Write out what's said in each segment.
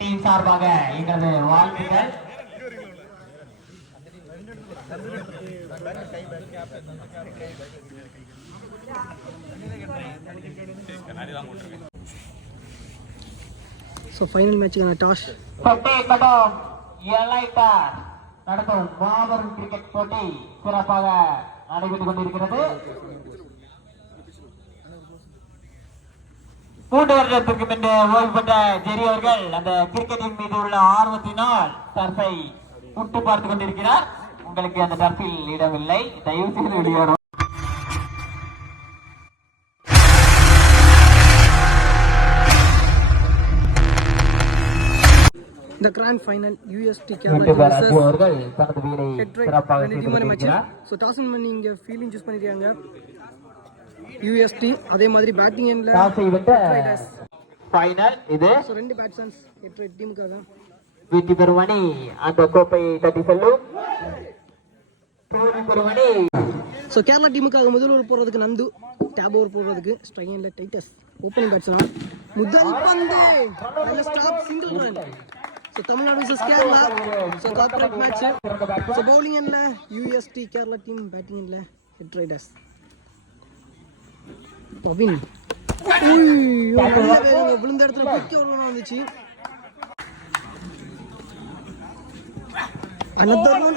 Team சார்பாக எங்களது வாழ்த்துக்கள். ஸோ ஃபைனல் மேட்சுக்கான டாஸ் நடத்தும் மாபெரும் கிரிக்கெட் போட்டி சிறப்பாக நடைபெற்றுக் கொண்டிருக்கிறது. 3 வருடத்திற்கு முன்பு ஓய்வு பெற்ற ஜெரி அவர்கள் அந்த கிரிக்கெட்டின் மீது உள்ள ஆர்வத்தினால் டர்ஃபை உற்று பார்த்துக் கொண்டிருக்கிறார். உங்களுக்கு அந்த டர்ஃபில் இடமில்லை, தயவு செய்து வெளியேறும். The grand final UST Kerala versus so toss in பண்ணி இங்க ஃபீலிங் சூஸ் பண்ணிருக்காங்க UST. அதே மாதிரி பேட்டிங் எண்ட்ல ஃபைனல் இது. சோ ரெண்டு பேட்ஸ்மேன்ஸ் ஹெட் டீமுக்காக வீட்டி பெருமணி அந்த கோப்பை தட்டி செல்லும். பெருமணி சோ கேரளா டீமுக்காக முதல் ஓவர் போடுறதுக்கு நந்து, டேப் ஓவர் போடுறதுக்கு ஸ்ட்ரைக்ல டைட்டஸ் ஓப்பனிங் பேட்ஸ்மேன். முதல் பந்து நல்ல stop single run. So Tamil Nadu versus Kerala, so corporate match. So bowling endla UST Kerala team, batting endla Head Riders. Pavin நல்ல வேலைங்க, விழுந்த இடத்துல குயிக் ஓவர் வந்துச்சு. another one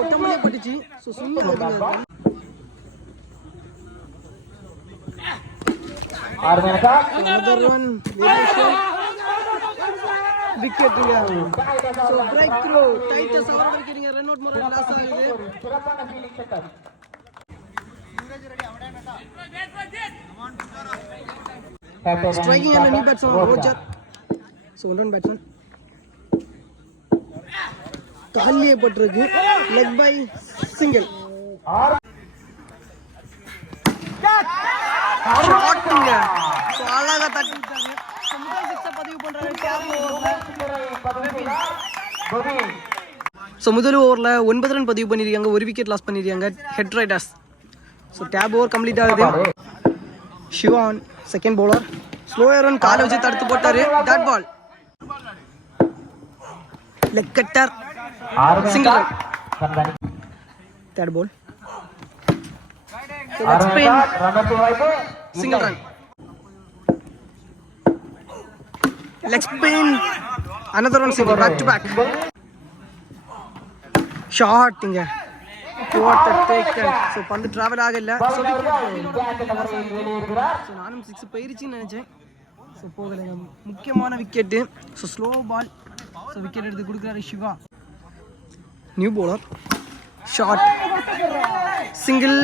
ஒட்டமலே பட்டுச்சு. so சும்மா ஓடுங்க. another one wicket inga. so break through Titus over wicket run out more loss ஆகுது. striking and new batsman Roger. so one run batsman காலியே பட்டிருக்கு. leg by single shot inga. so அழகா தட்டிட்டாங்க. முதல் six பதிவு பண்றாரு tape ஓவர்ல. So முதல் ஓவரில் 9 run பதிவு பண்ணியிருக்காங்க, ஒரு விக்கெட் லாஸ் பண்ணியிருக்காங்க ஹெட் ரைடர்ஸ். ஸோ டேப் ஓவர் கம்ப்ளீட் ஆகுது. Shivan second bowler slower run காலை வச்சு தடுத்து போட்டாரு. Dot ball leg cutter single run. Third ball single run. leg spin, another one single, back to back shot inga. what a taken. so பந்து travel ஆகல. so நானும் 6 போயிருச்சுன்னு நினைச்சேன். so போகலைங்க, முக்கியமான wicket. so slow ball. so wicket எடுத்து கொடுக்குறாரு Siva. New bowler shot single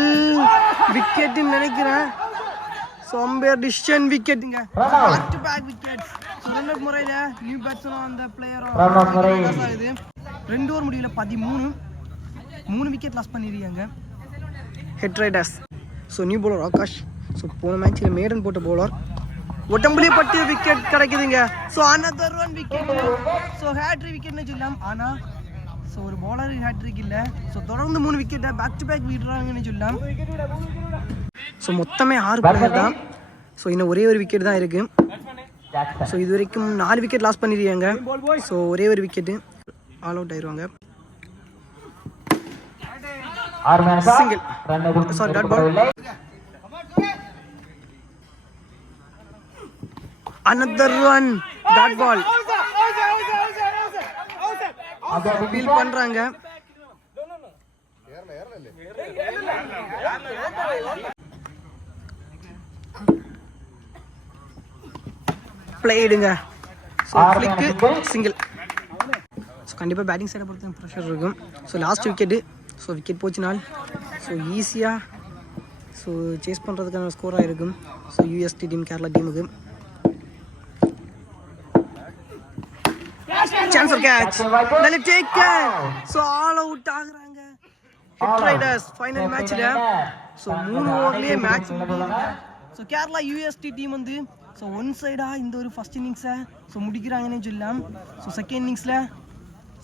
wicket நினைக்கிறேன். so அம்பையர் டிசிஷன் விக்கெட் இங்க. Back to back wickets. Run out முறையில நியூ பேட்ஸ்மேன் அந்த பிளேயரும் லாஸ் ஆகுது. 2 ஓவர் முடியல 13 3 விக்கெட் லாஸ் பண்ணிருக்காங்க Head Riders. So new bowler Akash. So போன மேட்ச்சில் மேடன் போட்ட பவுலர் ஒட்டம்புலி பட்டு விக்கெட் கிடைக்குதுங்க. So another one wicket. So hattrick விக்கெட்னு சொல்லலாம். ஆனால் ஸோ ஒரு பவுலர் ஹேட்ரிக் இல்லை. ஸோ தொடர்ந்து 3 விக்கெட்டை பேக் டு பேக் விடுறாங்கன்னு சொல்லலாம். ஸோ மொத்தமே 6 பிளேயர் தான். ஸோ இன்னும் ஒரே ஒரு விக்கெட் தான் இருக்கு. ஸோ இது வரைக்கும் 4 விக்கெட் லாஸ் பண்ணிருக்காங்க. ஸோ ஒரே ஒரு விக்கெட்டு ஆல் அவுட் ஆயிடுவாங்க. Single sorry dot ball. another one dot ball. Feel பண்றாங்க. பிளேடுங்க. So flick single. ஸோ கண்டிப்பாக பேட்டிங் சைடை பொறுத்த ப்ரெஷர் இருக்கும். So last wicket. So wicket போச்சுனால் ஸோ ஈஸியாக ஸோ சேஸ் பண்ணுறதுக்கான ஸ்கோராக இருக்கும். ஸோ UST டீம் கேரளா டீமுக்கு சான்ஸ் ஃபார் கேட்ச். நல்ல டேக்கன். ஸோ ஆல் அவுட் ஆகுறாங்க ஹெட் ரைடர்ஸ் ஃபைனல் மேட்ச்சில். ஸோ 3 ஓவர்லேயே மேட்ச் முடியுங்க. ஸோ கேரளா UST டீம் வந்து ஸோ ஒன் சைடாக இந்த ஒரு ஃபர்ஸ்ட் இன்னிங்ஸை ஸோ முடிக்கிறாங்கன்னு சொல்லலாம். ஸோ செகண்ட் இன்னிங்ஸில்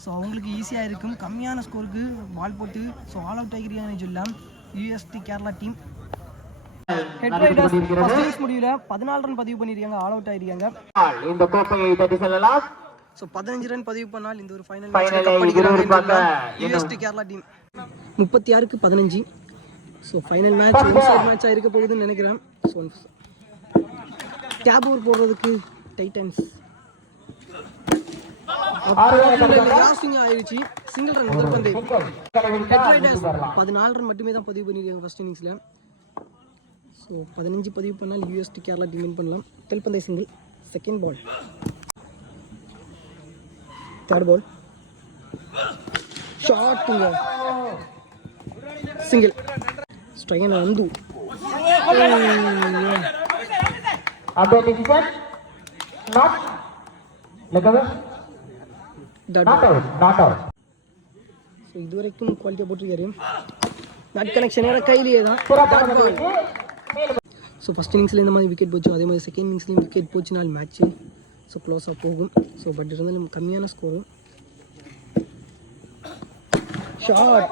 ஸோ அவங்களுக்கு ஈஸியாக இருக்கும். கம்மியான ஸ்கோருக்கு பால் போட்டு ஸோ ஆல் அவுட் ஆகிருக்காங்கன்னு சொல்லலாம் USD Kerala team. Head Riders first innings முடியல 14 ரன் பதிவு பண்ணியிருக்காங்க, ஆல் அவுட் ஆகிருக்காங்க. இந்த கோப்பையை தட்டி செல்லலாம். ஸோ 15 ரன் பதிவு பண்ணால் இந்த ஒரு final match UST Kerala team. 36க்கு 15. So final match one side மேட்சாக இருக்க போகுதுன்னு நினைக்கிறேன். ஸோ டேப் ஓவர் போடுறதுக்கு டைட்டன்ஸ் ஆயிடுச்சு. சிங்கிள் ரன் முதல் பந்து. ஹெட் ரைடர்ஸ் 14 ரன் மட்டுமே தான் பதிவு பண்ணியிருக்காங்க ஃபர்ஸ்ட் இன்னிங்ஸில். ஸோ 15 பதிவு பண்ணால் யூஎஸ்டி கேரளா டீம் வின் பண்ணலாம். முதல் பந்தை single. Second ball, third ball, ஷாட்டுங்க, சிங்கிள். ஸ்ட்ரைன் வந்து இதுவரைக்கும் குவாலிட்டியாக போட்டிருக்காரு. நட் கனெக்ஷன் வேற கையிலேயே தான். ஸோ ஃபர்ஸ்ட் இன்னிங்ஸில் இந்த மாதிரி விக்கெட் போச்சு, அதே மாதிரி செகண்ட் இன்னிங்ஸ்லையும் விக்கெட் போச்சுனால் மேட்ச்சு ஸோ க்ளோஸாக போகும். ஸோ பட் இருந்தாலும் கம்மியான ஸ்கோரும். ஷாட்,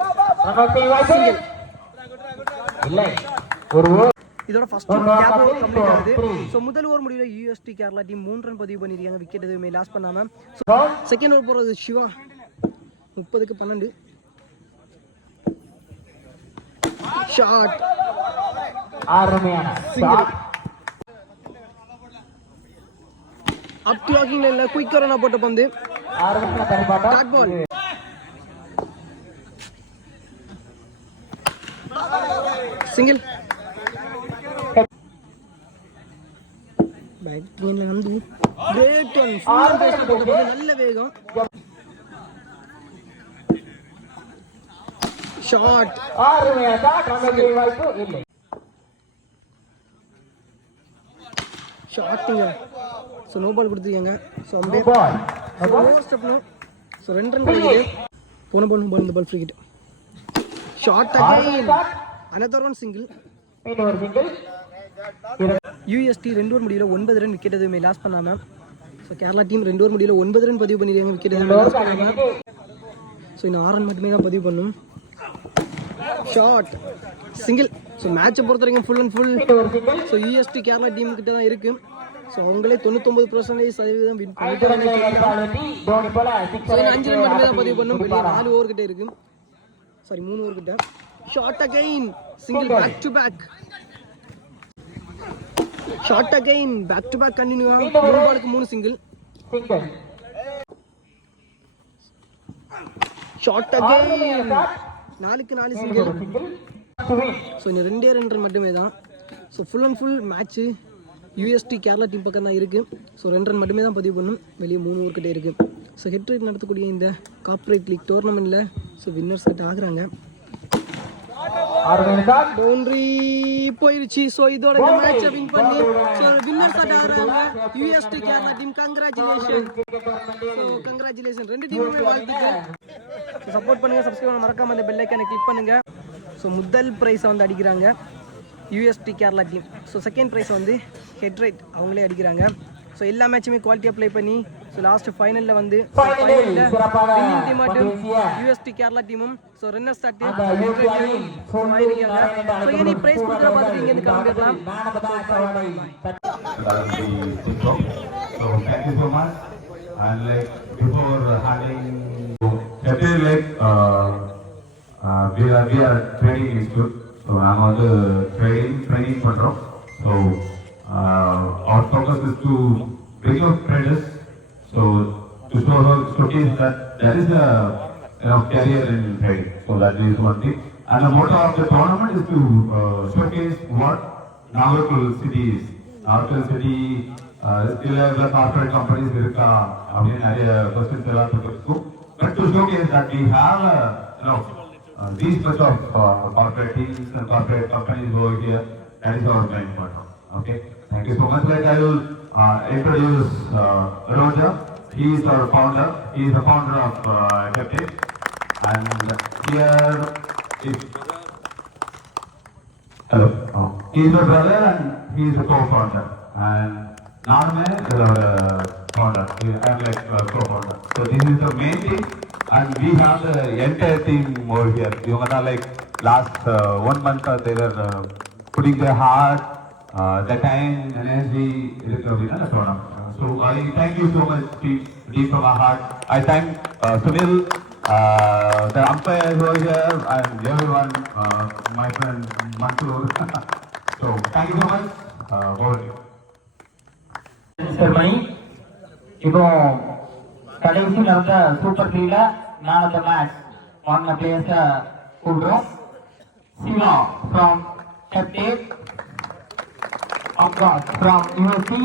இதோட ஃபர்ஸ்ட் கேப் ஓவர் கம்ப்ளீட் ஆகுது. ஸோ முதல் ஓவர் முடிவில் யூஎஸ்டி கேரளா டீம் 3 ரன் பதிவு பண்ணியிருக்காங்க, விக்கெட் எதுவுமே லாஸ் பண்ணாமல். ஸோ செகண்ட் ஓவர் போகிறது சிவா 30க்கு 12. ஷாட், அப் டு வாக்கிங் லைன்ல குயிக் ரன்னா போட்ட பந்து. Dot ball, single. பேட்டிங்ல வந்து கிரேட் ஒன், ஃபுல் பேஸ்ல போகுது, நல்ல வேகம். ஷாட், ஷாட்டுங்க. ஸோ நோ பால் கொடுத்துருக்காங்க. ஸோ ஓவர் ஸ்டெப்னு. ஸோ 2 ரன் கிடைக்குது. போன பால் பால், இந்த ball free hit. Shot again, another one, single. UST 2 over முடியல 9 ரன், விக்கெட் எதுவுமே லாஸ் பண்ணாமல். ஸோ கேரளா டீம் 2 ஓவர் முடியல 9 ரன் பதிவு பண்ணியிருக்காங்க, விக்கெட் எதுவுமே லாஸ் பண்ணாமல். ஸோ இன்னும் 6 ரன் மட்டுமே தான் பதிவு பண்ணும். Shot, single. ஸோ மேட்சை பொறுத்த வரைக்கும் full and full so USD Kerala team கிட்ட தான் இருக்கு. ஸோ அவங்களே 99% வின் பண்ணிட்டாங்க. 5 ரன் மட்டுமே தான் பதிவு பண்ணும், வெளியே 4 ஓவர் கிட்ட இருக்கு. சாரி 3 ஓவர் கிட்ட. Shot again, single. Back to back. Shot again, back to back continue. 3 பாலுக்கு 3 சிங்கிள். ஷாட் அகைன், 4க்கு 4 சிங்கிள். ஸோ இன்னும் 2 ரன் மட்டுமே தான். So full and full match UST Kerala team பக்கம் தான் இருக்குது. ஸோ 2 ரன் மட்டுமே தான் பதிவு பண்ணும், வெளியே 3 ஓவர் கிட்டே இருக்குது. ஸோ ஹெட் ரைட் நடத்தக்கூடிய இந்த கார்ப்பரேட் லீக் டோர்னமெண்ட்டில் ஸோ வின்னர்ஸ் கிட்ட ஆகுறாங்க. பவுண்டரி போயிருச்சு. ஸோ இதோட இந்த மேட்சை வின் பண்ணி ஸோ வின்னர்ஸ் கிட்ட ஆகுறாங்க USD Kerala team. Congratulation. So congratulation 2 டீமுமே வாழ்த்துக்கள். சப்போர்ட் பண்ணுங்கள், சப்ஸ்கிரைப் பண்ண மறக்காம அந்த பெல் ஐக்கானை கிளிக் பண்ணுங்கள். ஸோ முதல் ப்ரைஸை வந்து அடிக்கிறாங்க USD Kerala team. So second prize வந்து ஹெட் ரைட் அவங்களே அடிக்கிறாங்க. ஸோ எல்லா மேட்சுமே குவாலிட்டியாக ப்ளே பண்ணி ஸோ லாஸ்ட் ஃபைனலில் வந்து வின்னிங் டீம் ஆட்டும் யூஎஸ்டி கேரளா டீமும் ஸோ ரன்னர் ஸ்டார்ட் ஆயிருக்காங்க. ஸோ எனி ப்ரைஸ் கொடுக்குற பார்த்துட்டு இங்கேருந்து கிளம்பிடலாம். And like before having like we are training institute, so I'm on the training control. So our focus is to bring up traders, so to showcase that there is a career in trading. So that is one thing. And the motto of the tournament is to showcase what Nagarkul city is. Nagarkul city still have the corporate companies irukka appdi nariya questions ella irukku, but to showcase that we have these much of corporate teams and corporate companies over here. That is our main motto. Okay, thank you so much. Like I will introduce Roja. He is our founder. He is the founder of Captain, and here is hello. He is my brother and he is the co-founder. And Narme is our founder. I am like co-founder. So this is the main thing. And we have the entire team over here. You know, like last 1 month they were putting their heart, the time, energy. So I thank you so much, team from our heart. I thank Sunil, the umpires over here, and everyone, my friend Mansoor. So thank you so much. Over to you. மணி இப்போ கடைசி நடந்த super த்ரீல man of the match வாங்கின பிளேயர்ஸ கூப்பிடுறோம். Shiva from Heptech, அப்காஸ் from USC.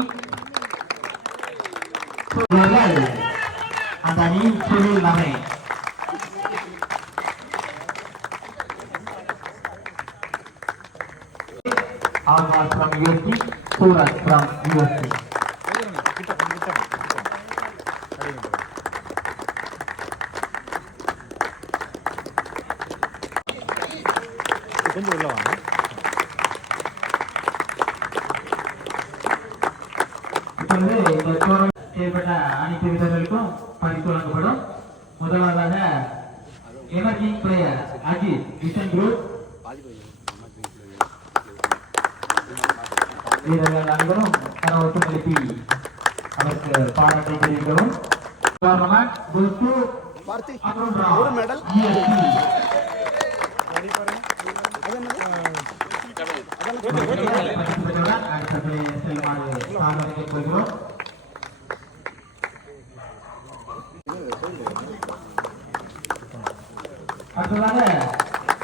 அந்த அணி சுனில் நகை. அப்காஸ் from USC, Surath from USC. கொஞ்சம் உள்ள வாங்க. இப்பொழுது இந்த டோர்னமெண்ட் செய்யப்பட்ட அனைத்து வீரர்களுக்கும் பரிசு வழங்கப்படும். முதலாவதாக emerging player Ajith vision group. வீரர்கள் அனைவரும் கரவசம் எழுப்பி அவருக்கு பாராட்டை தெரிவிக்கவும். டோர்னமெண்ட் goes to ஒரு மெடல் அடுத்ததாக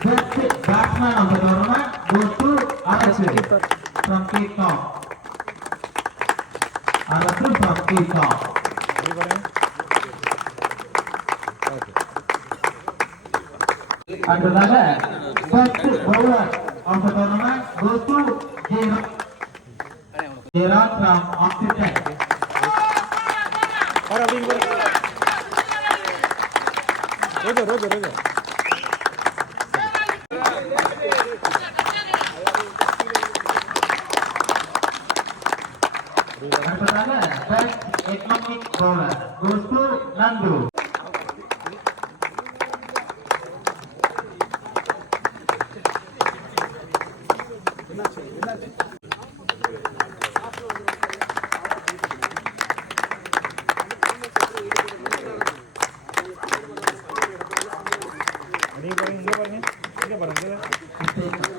best batsman of the tournament goes to Arasu from Cape Town. Arasu from Cape Town. அடுத்ததாக best bowler of the tournament goes to Jairam from Oxygen. ரோஜா அடுத்ததாக best economic bowler goes to Nandu.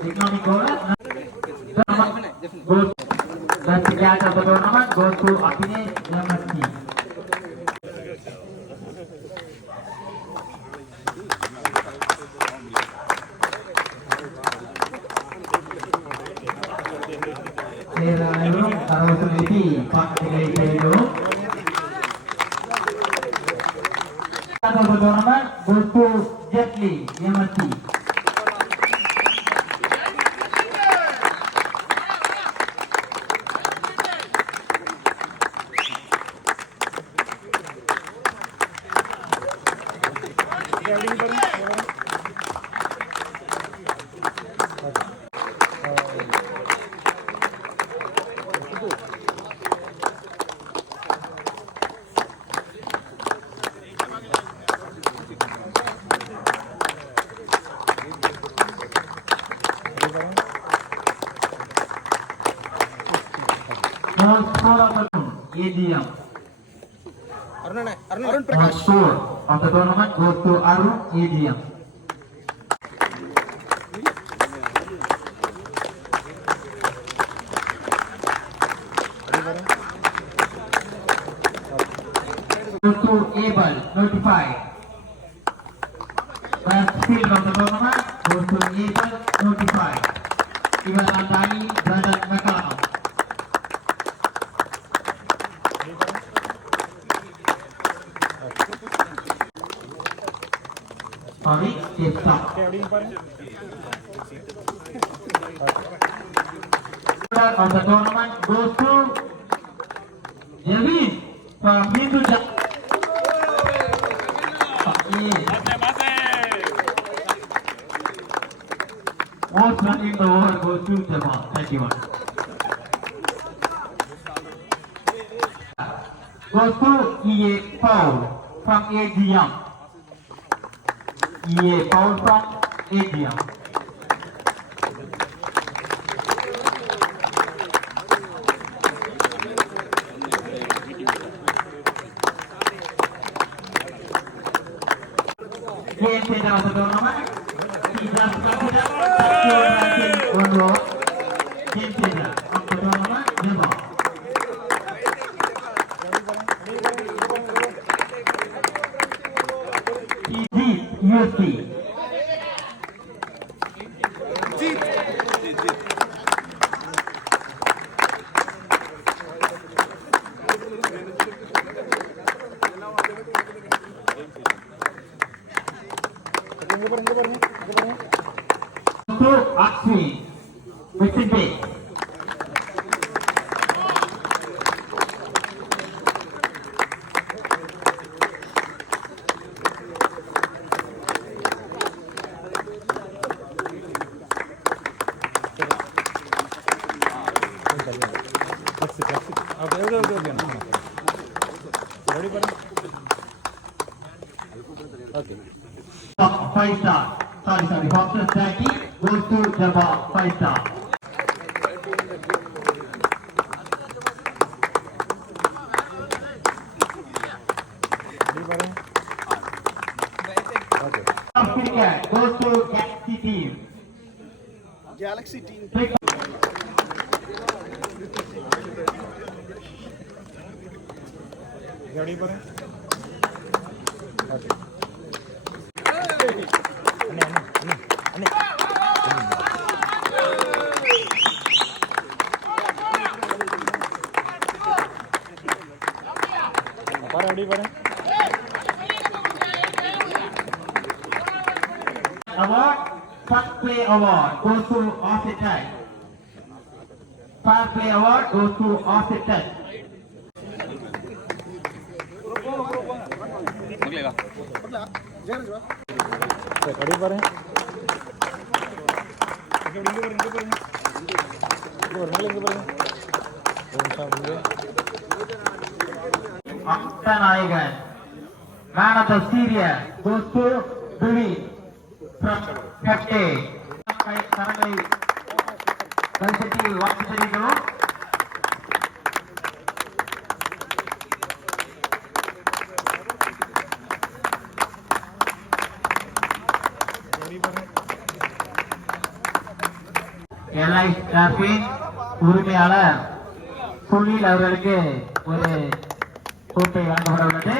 Economic bowler goes best catch of the tournament goes to Akhilesh Lamasti. Airline Saravasam Niti Pakistan Paylo. Catch of the tournament goes to Jet Li Lamasti. Score of the ADM. Score of the tournament goes to Arun ADM. Goes to Abel, notified. Best field of the tournament goes to Abel, notified. Ivan Andani, Brandon McConnell. Sorry, step stop. Of the tournament goes to Javin from Hindu. Most run in the over goes to Japan. 31. Goes to EA Paul from AGM. A foul from India. Game changer of the tournament. He just considered one more. Game changer of the tournament. Never. He beat USP. So, Akshi, Mixing Bay. Okay. Ready for it? Okay. 5 star. Sorry. Boxer 30 goes to Jabba 5 star. Ready for it? Okay. Cricket goes to Galaxy team. Galaxy team. Ready for it? Okay. Ready for it? Award, first play award goes to offset touch. First play award goes to offset touch. Ready for it? Nayagan, man of the series goes to Billy from Kapte. Currently, Varsity Varsity LI ஸ்டாஃபின் உரிமையாளர் சுனில் அவர்களுக்கு ஒரு கோப்பை வழங்கப்பட உள்ளது.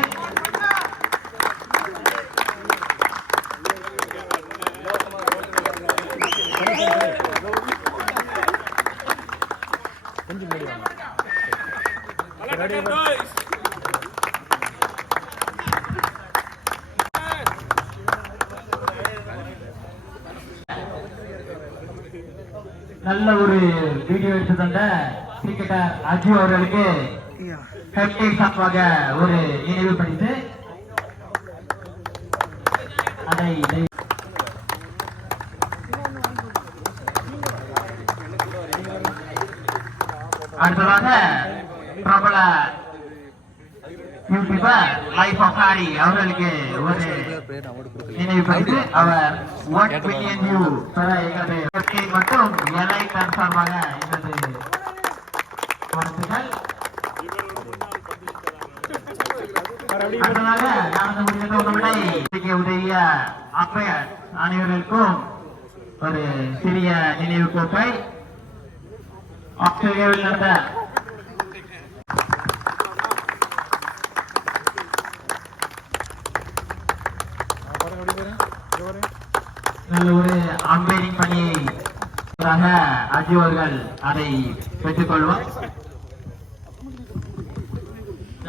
நல்ல ஒரு video எடுத்து தந்த கிரிக்கெட்டர் அஜி அவர்களுக்கு ஹெப்டேக் சார்பாக ஒரு நினைவு பரிசு. அதை அடுத்ததாக பிரபல யூடியூபர் லைஃப் ஆஃப் ஹாரி அவர்களுக்கு ஒரு நினைவு பரிசு. அவர் 1 மில்லியன் வியூ பெற எங்களது மற்றும் எல்ஐ சார்பாக எங்களது வாழ்த்துக்கள். அடுத்ததாக நடந்து முடிந்த டோர்னமெண்டை உதவிய அம்பையர் அனைவருக்கும் ஒரு சிறிய நினைவு கோப்பை. ஆஸ்திரேலியாவில் நடந்த நல்ல ஒரு அம்பையரிங் பணியை அஜி அவர்கள் அதை பெற்றுக் கொள்வார்.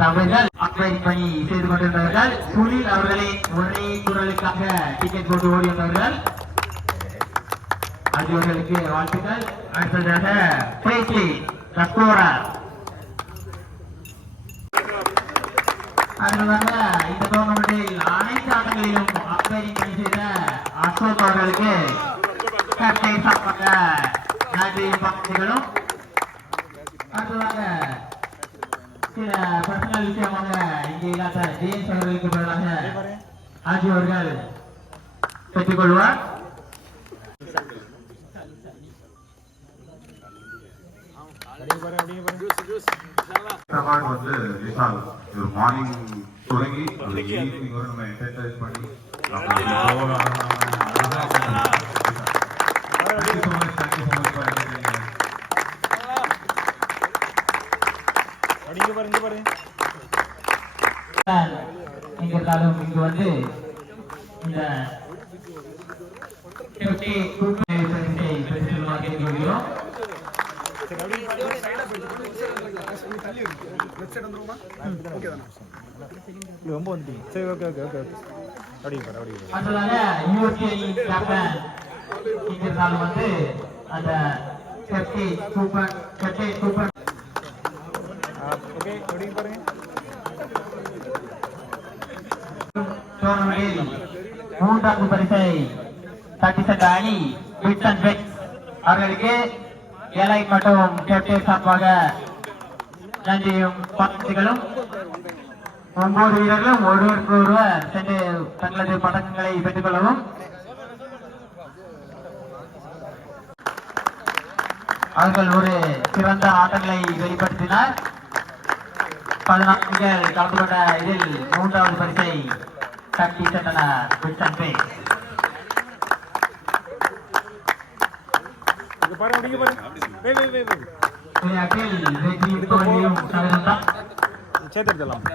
அவர்கள் அம்பையரிங் பணி செய்து கொண்டிருந்தவர்கள் சுனில் அவர்களின் ஒரே குரலுக்காக டிக்கெட் போட்டு ஓடி வந்தவர்கள் அஜி அவர்களுக்கு வாழ்த்துக்கள். அடுத்ததாக பேச்சு கஸ்தோரர். அடுத்ததாக இந்த டோர்னமெண்டில் அனைத்து ஆட்டங்களிலும் அம்பையரிங் பணி செய்த அசோக் அவர்களுக்கு கேப்டன் சார்பாக நன்றி பக்திகளும். அடுத்ததாக சில பர்சனல் விஷயமாக இங்கே இல்லாத ஜேம்ஸ் அவர்களுக்கு பதிலாக ஆஜி அவர்கள் பெற்றுக் கொள்வார். அவார்டு வந்து விஷால் ஒரு மார்னிங் தொடங்கி ஒரு ஈவினிங் வரை நம்ம என்டர்டைன் பண்ணி எங்க இருந்தாலும் இங்கு வந்து இந்த பெற்றுக் கொள்வார் கேட்டுக்கொள்கிறோம். ரொம்ப வந்துட்டீங்க. சரி, ஓகே ஓகே ஓகே ஓகே. அடுத்ததாக யூஎஸ்ஏ கேப்டன் இங்க இருந்தாலும் வந்து அந்த செப்டி சூப்பர் ஓகே, அப்படிங்க பாருங்க. டோர்னமெண்டில் 3வது பரிசை தட்டி சென்ற அணி பிட்ஸ் அண்ட் பெட்ஸ் அவர்களுக்கு ஏழை மற்றும் கேப்டன் சார்பாக நன்றியும் பாராட்டுகளும். 9 வீரர்களும் ஒருவருக்கு ஒருவர் சென்று தங்களது பதக்கங்களை பெற்றுக் கொள்ளவும். அவர்கள் ஒரு சிறந்த ஆட்டங்களை வெளிப்படுத்தினார். 14 அணிகள் கலந்து கொண்ட இதில் 3வது பரிசை தட்டி சென்றனர் பிட்ஸ் அண்ட் பெட்ஸ். பாருங்க, அப்படிங்க பாருங்க. விளையாட்டில் வெற்றியும் தோல்வியும் சகஜம்தான். சேர்த்துடலாம்.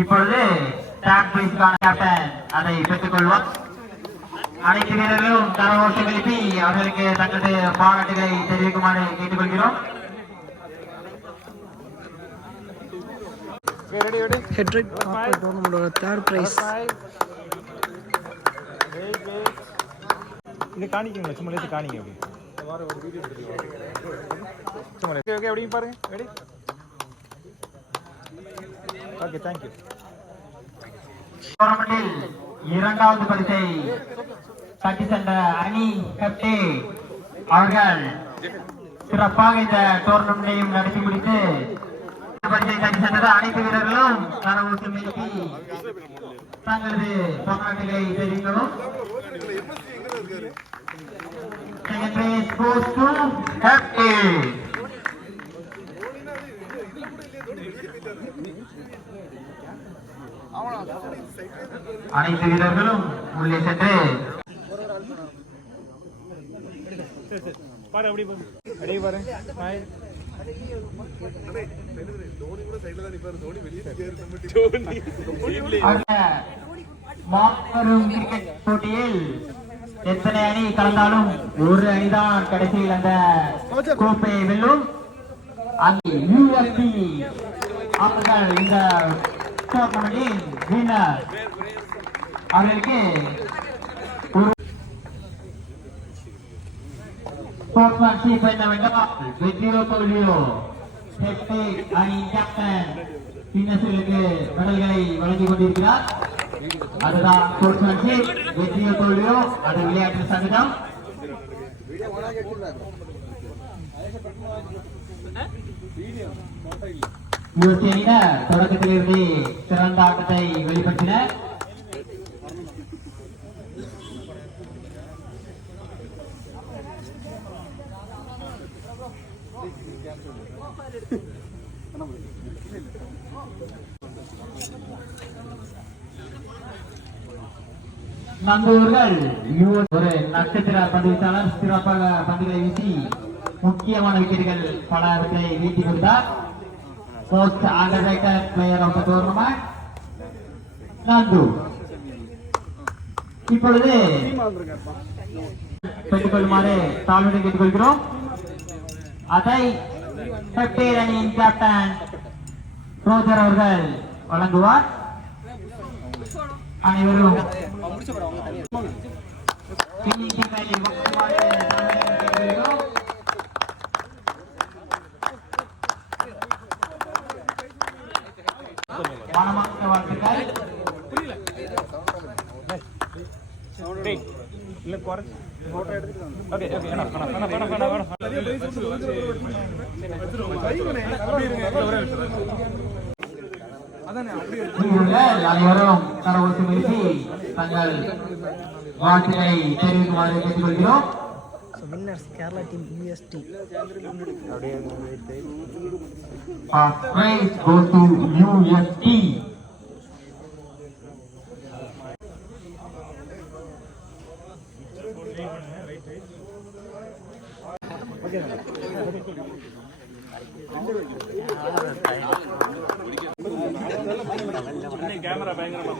இப்பொழுது டாக் பிரைஸ்க்கான கேப்டன் அதை பெற்றுக் கொள்வார். அனைத்து வீரர்களும் கரகோஷம் எழுப்பி அவர்களுக்கு தங்களது பாராட்டுகளை தெரிவிக்குமாறு கேட்டுக்கொள்கிறோம். ஹெட்ரிக் டோர்னமெண்டோட 3rd பிரைஸ். இது காணிக்கங்க, சும்மா லேட்டு காணிங்க. சும்மா ஓகே ஓகே, அப்படிங்க பாருங்க. ரெடி? Okay, thank you. டோர்னமெண்டில் 2வது பரிசை தட்டி சென்ற அணி கேப்டன் அவர்கள் சிறப்பாக இந்த டோர்னமெண்டையும் நடத்தி முடித்து பரிசை தட்டி சென்றது. அனைத்து வீரர்களும் கரகோஷம் எழுப்பி தங்களது பாராட்டுகளை தெரிவிக்கவும். Second place goes to captain. அனைத்து வீரர்களும் உள்ளே சென்று பாரு, அப்படி பாரு, அப்படியே பாருங்க. மாபெரும் கிரிக்கெட் போட்டியில் எத்தனை அணி கலந்தாலும் ஒரு அணிதான் கடைசியில் அந்த கோப்பையை வெல்லும். அந்த யூஎஸ்பி அவர்கள் இந்த டோர்னமெண்டின் வின்னர். அவர்களுக்கு ஸ்போர்ட்ஸ்மேன்ஷிப் என்னவென்றால் வெற்றியோ தோல்வியோ அணி கேப்டன் பின்னர்களுக்கு மெடல்களை வழங்கிக் கொண்டிருக்கிறார். அதுதான் ஸ்போர்ட்ஸ்மேன்ஷிப். வெற்றியோ தோல்வியோ அது விளையாட்டு சங்கடம். யூஎஸ்ஏ அணியினர் தொடக்கத்திலிருந்து சிறந்த ஆட்டத்தை வெளிப்படுத்தினர். நந்தூர்கள் ஒரு நட்சத்திர பந்துவீச்சாளர் சிறப்பாக பந்துகளை வீசி முக்கியமான விக்கெட்டுகள் பல இடங்களை வீட்டி கொடுத்தார். Most underrated player of the tournament Nandu. இப்பொழுது பெற்றுக்கொள்ளுமாறு தாழ்வுடன் கேட்டுக்கொள்கிறோம். அதை செட்டில் அணியின் கேப்டன் ரோஜர் அவர்கள் வழங்குவார். அனைவரும் மனமார்ந்த வாழ்த்துக்கள். டேய் இல்ல குறைச்சு போட்டோ எடுத்துட்டு ஓகே ஓகே வேணாம் அனைவரும் கரவொட்டு வீசி தங்கள் வாழ்த்துக்களை தெரிவிக்குமாறு கேட்டுக்கொள்கிறோம். Winners Kerala team USD. Praise goes to UST. Camera பயங்கரமா